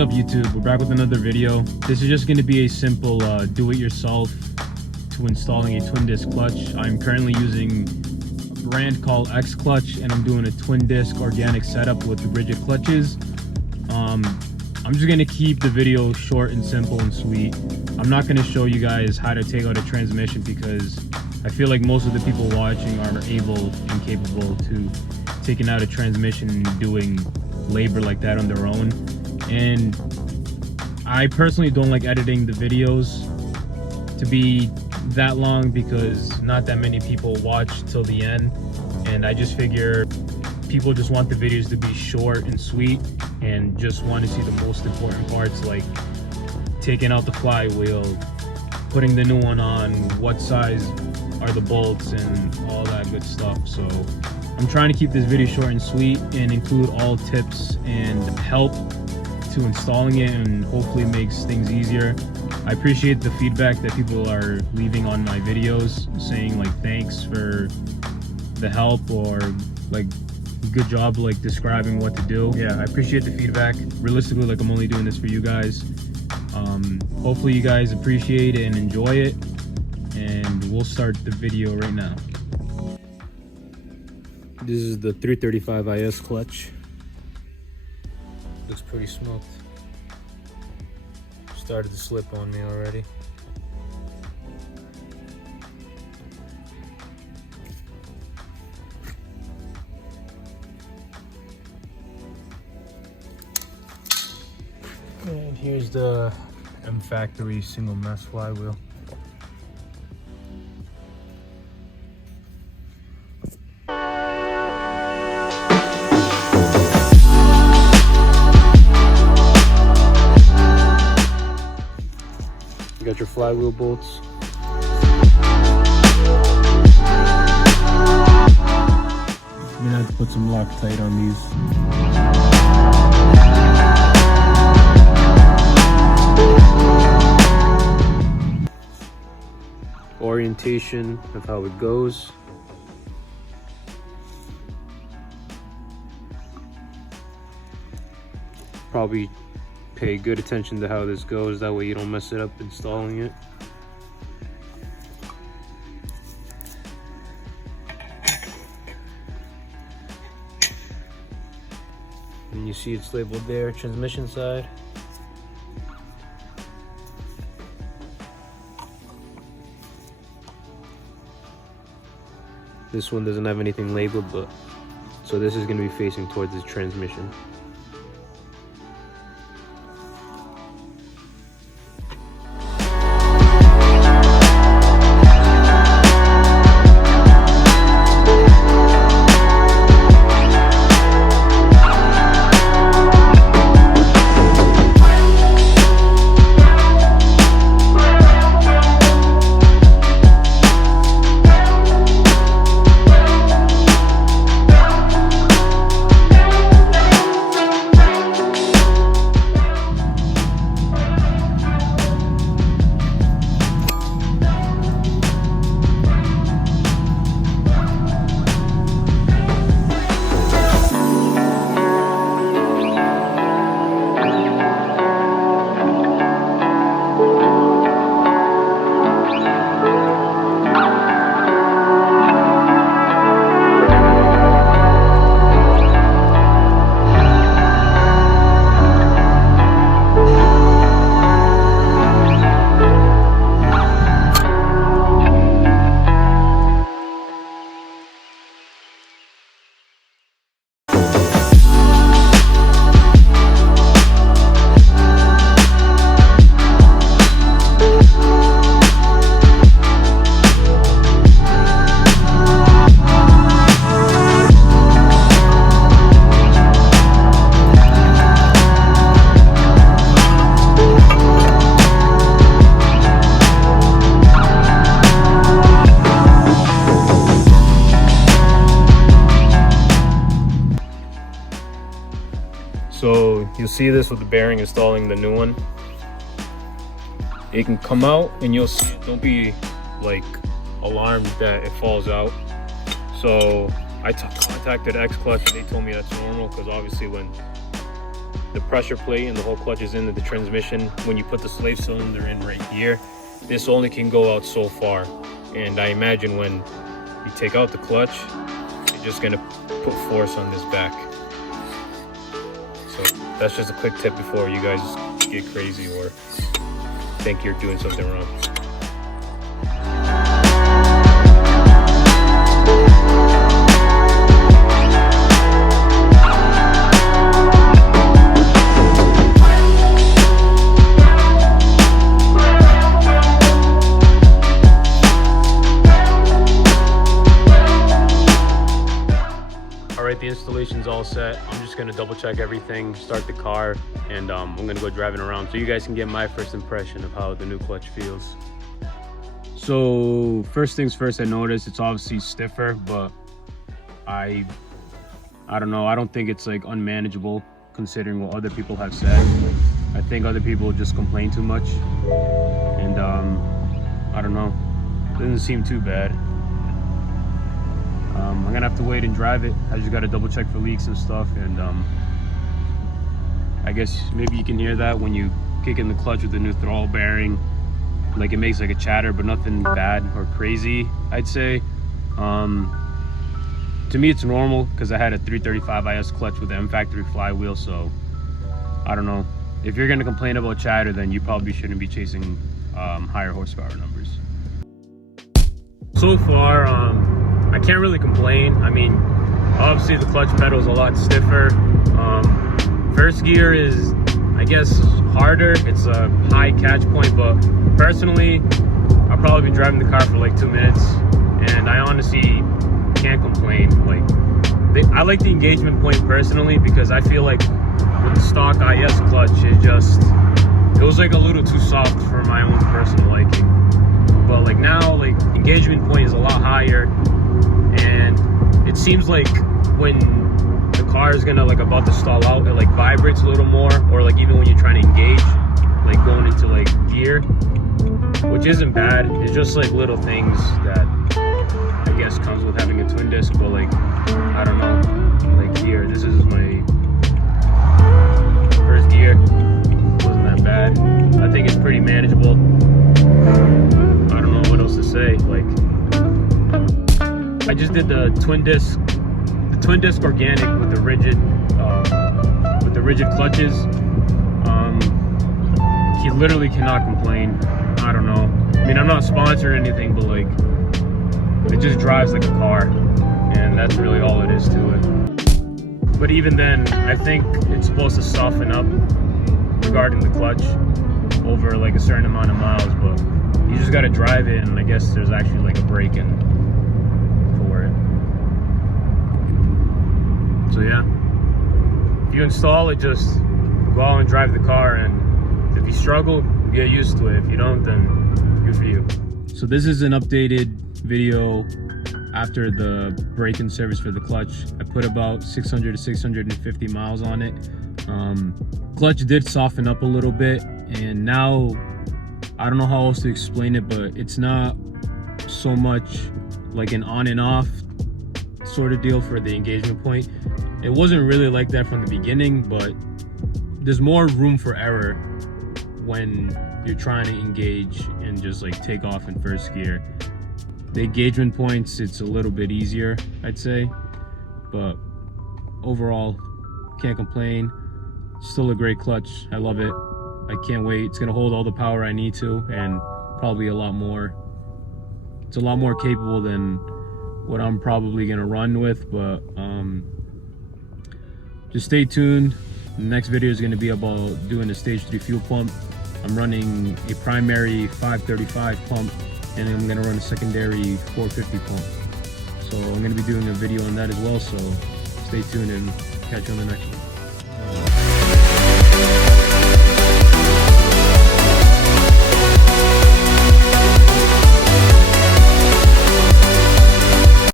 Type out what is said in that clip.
What's up YouTube? We're back with another video. This is just going to be a simple do-it-yourself to installing a twin disc clutch. I'm currently using a brand called Xclutch, and I'm doing a twin disc organic setup with the rigid clutches. I'm just going to keep the video short and simple and sweet. I'm not going to show you guys how to take out a transmission because I feel like most of the people watching are able and capable to taking out a transmission and doing labor like that on their own. And I personally don't like editing the videos to be that long because not that many people watch till the end, and I just figure people just want the videos to be short and sweet and just want to see the most important parts, like taking out the flywheel, putting the new one on, what size are the bolts, and all that good stuff. So I'm trying to keep this video short and sweet and include all tips and help to installing it, and hopefully makes things easier. I appreciate the feedback that people are leaving on my videos, saying like thanks for the help, or like good job like describing what to do. Yeah, I appreciate the feedback. Realistically, like I'm only doing this for you guys. Hopefully you guys appreciate it and enjoy it, and we'll start the video right now. This is the 335 IS clutch. Looks pretty smoked. Started to slip on me already. And here's the M Factory single mass flywheel. You got your flywheel bolts. I'm gonna have to put some Loctite on these. Orientation of how it goes. Probably pay good attention to how this goes, that way you don't mess it up installing it. And you see it's labeled there, transmission side. This one doesn't have anything labeled, but so this is going to be facing towards the transmission. So you'll see this with the bearing installing the new one. It can come out and you'll see it. Don't be like alarmed that it falls out. So I contacted Xclutch and they told me that's normal, because obviously when the pressure plate and the whole clutch is into the transmission. When you put the slave cylinder in right here, this only can go out so far. And I imagine when you take out the clutch, you're just gonna put force on this back. So that's just a quick tip before you guys get crazy or think you're doing something wrong. The installation's all set. I'm just gonna double check everything, start the car, and I'm gonna go driving around so you guys can get my first impression of how the new clutch feels. So first things first, I noticed it's obviously stiffer, but I don't know, I don't think it's like unmanageable considering what other people have said. I think other people just complain too much, and I don't know, it doesn't seem too bad. I'm gonna have to wait and drive it. I just gotta double check for leaks and stuff, and I guess maybe you can hear that when you kick in the clutch with the new throttle bearing. Like it makes like a chatter, but nothing bad or crazy, I'd say. To me it's normal because I had a 335 IS clutch with the M factory flywheel, so I don't know. If you're gonna complain about chatter, then you probably shouldn't be chasing higher horsepower numbers. So far, I can't really complain. I mean, obviously the clutch pedal is a lot stiffer. First gear is, I guess, harder. It's a high catch point, but personally, I'll probably be driving the car for like 2 minutes, and I honestly can't complain. Like, I like the engagement point personally because I feel like with the stock IS clutch, it was like a little too soft for my own personal liking. But like now, like engagement point is a lot higher. And it seems like when the car is gonna like about to stall out, it like vibrates a little more, or like even when you're trying to engage, like going into like gear, which isn't bad. It's just like little things that I guess comes with having a twin disc. But like, I don't know, like here, this is my first gear. It wasn't that bad. I think it's pretty manageable. I don't know what else to say. Like, I just did the twin disc organic with the rigid clutches. He literally cannot complain. I don't know. I mean, I'm not sponsored or anything, but like, it just drives like a car, and that's really all it is to it. But even then, I think it's supposed to soften up regarding the clutch over like a certain amount of miles, but you just got to drive it, and I guess there's actually like a brake in for it. So yeah, if you install it, just go out and drive the car, and if you struggle, get used to it. If you don't, then good for you. So this is an updated video after the break-in service for the clutch. I put about 600 to 650 miles on it. Clutch did soften up a little bit, and now I don't know how else to explain it, but it's not so much like an on and off sort of deal for the engagement point. It wasn't really like that from the beginning, but there's more room for error when you're trying to engage and just like take off in first gear. The engagement points, it's a little bit easier, I'd say, but overall, can't complain. Still a great clutch. I love it. I can't wait. It's gonna hold all the power I need to, and probably a lot more. It's a lot more capable than what I'm probably gonna run with, but just stay tuned. The next video is gonna be about doing a stage 3 fuel pump. I'm running a primary 535 pump, and then I'm gonna run a secondary 450 pump. So I'm gonna be doing a video on that as well, so stay tuned and catch you on the next one.